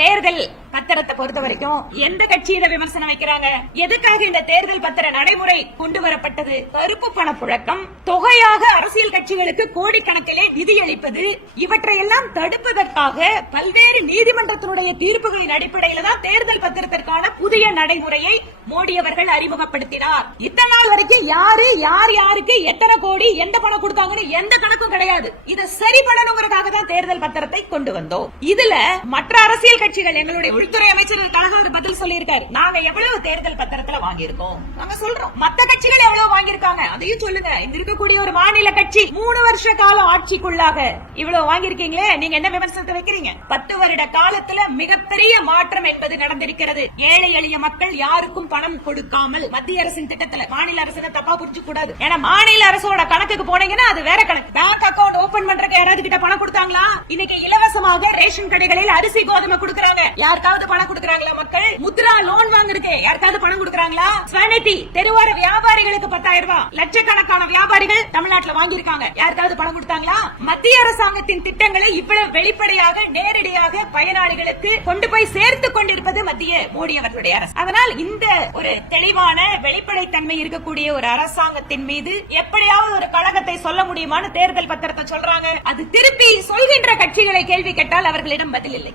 தேர்தல் பத்திரத்தை பொறுத்த வரைக்கும் எந்த கட்சி இதை விமர்சனம் வைக்கிறாங்க? எதுக்காக இந்த தேர்தல் பத்திர நடைமுறை கொண்டு வரப்பட்டது? கருப்பு பண புழக்கம், தொகையாக அரசியல் கட்சிகளுக்கு கோடிக்கணக்கிலே நிதியளிப்பது, இவற்றையெல்லாம் தடுப்பதற்காக பல்வேறு நீதிமன்றத்தினுடைய தீர்ப்புகளின் அடிப்படையில் தான் தேர்தல் பத்திரத்திற்கான புதிய நடைமுறையை மோடி அவர்கள் அறிமுகப்படுத்தினார். இத்தனை நாள் வரைக்கும் யாருக்கு எத்தனை கோடி எந்த பணம் கொடுத்தாங்கன்னு எந்த கணக்கும் கிடையாது. இதை சரி பண்ணணுங்கிறதுக்காக தான் தேர்தல் பத்திரத்தை கொண்டு வந்தோம். இதுல மற்ற அரசியல் கட்சிகள், எங்களுடைய உள்துறை அமைச்சர் கழகம் பதில் சொல்லியிருக்காரு. நாங்க எவ்வளவு தேர்தல் பத்திரத்துல வாங்கியிருக்கோம் நாங்க சொல்றோம். மத்த கட்சிகள் எவ்வளவு வாங்கியிருக்காங்க அதையும் சொல்லுங்க. இந்த இருக்கக்கூடிய ஒரு மாநில கட்சி 3 வருஷ கால ஆட்சிக்குள்ளாக இவ்வளவு வாங்கியிருக்கீங்களே, நீங்க என்ன விமர்சனத்தை வைக்கிறீங்க? 10 வருட காலத்துல மிகப்பெரிய மாற்றம் என்பது நடந்திருக்கிறது. ஏழை எளிய மக்கள் யாருக்கும் பணம் கொடுக்காமல் மத்திய அரசின் திட்டத்துல, மாநில அரசு தப்பா புரிஞ்சு கூடாது. ஏன்னா மாநில அரசோட கணக்குக்கு போனீங்கன்னா அது வேற கணக்கு. பேங்க் அக்கவுண்ட் ஓபன் பண்றதுக்கு யாராவது கிட்ட பணம் கொடுத்தாங்களா? இன்னைக்கு இலவசமாக ரேஷன் கடைகளில் அரிசி கோதுமை கொடுக்கறாங்க. யாருக்காவது பணம் கொடுக்கறாங்களா? மக்கள் முத்ரா லோன் வாங்குறதுக்கு யாருக்காவது பணம் கொடுக்கறாங்களா? ஸ்வநிதி தெருவோர வியாபாரிகளுக்கு 10,000 ரூபாய் லட்சக்கணக்கான வியாபாரிகள் தமிழ்நாட்டில் வாங்கியிருக்காங்க. யாருக்காவது பணம் கொடுத்தாங்களா? மத்திய அரசாங்கத்தின் திட்டங்களை இவ்வளவு வெளிப்படையாக நேரடியாக பயனாளிகளுக்கு கொண்டு போய் சேர்த்து கொண்டிருப்பது மத்திய மோடி அவர்களுடைய அரசு. அதனால் இந்த ஒரு தெளிவான வெளிப்படைத்தன்மை இருக்கக்கூடிய ஒரு அரசாங்கத்தின் மீது எப்படியாவது ஒரு கழகத்தை சொல்ல முடியுமான்னு தேர்தல் பத்திரத்தை சொல்றாங்க. அது திருப்பி சொல்கின்ற கட்சிகளை கேள்வி கேட்டால் அவர்களிடம் பதில் இல்லை.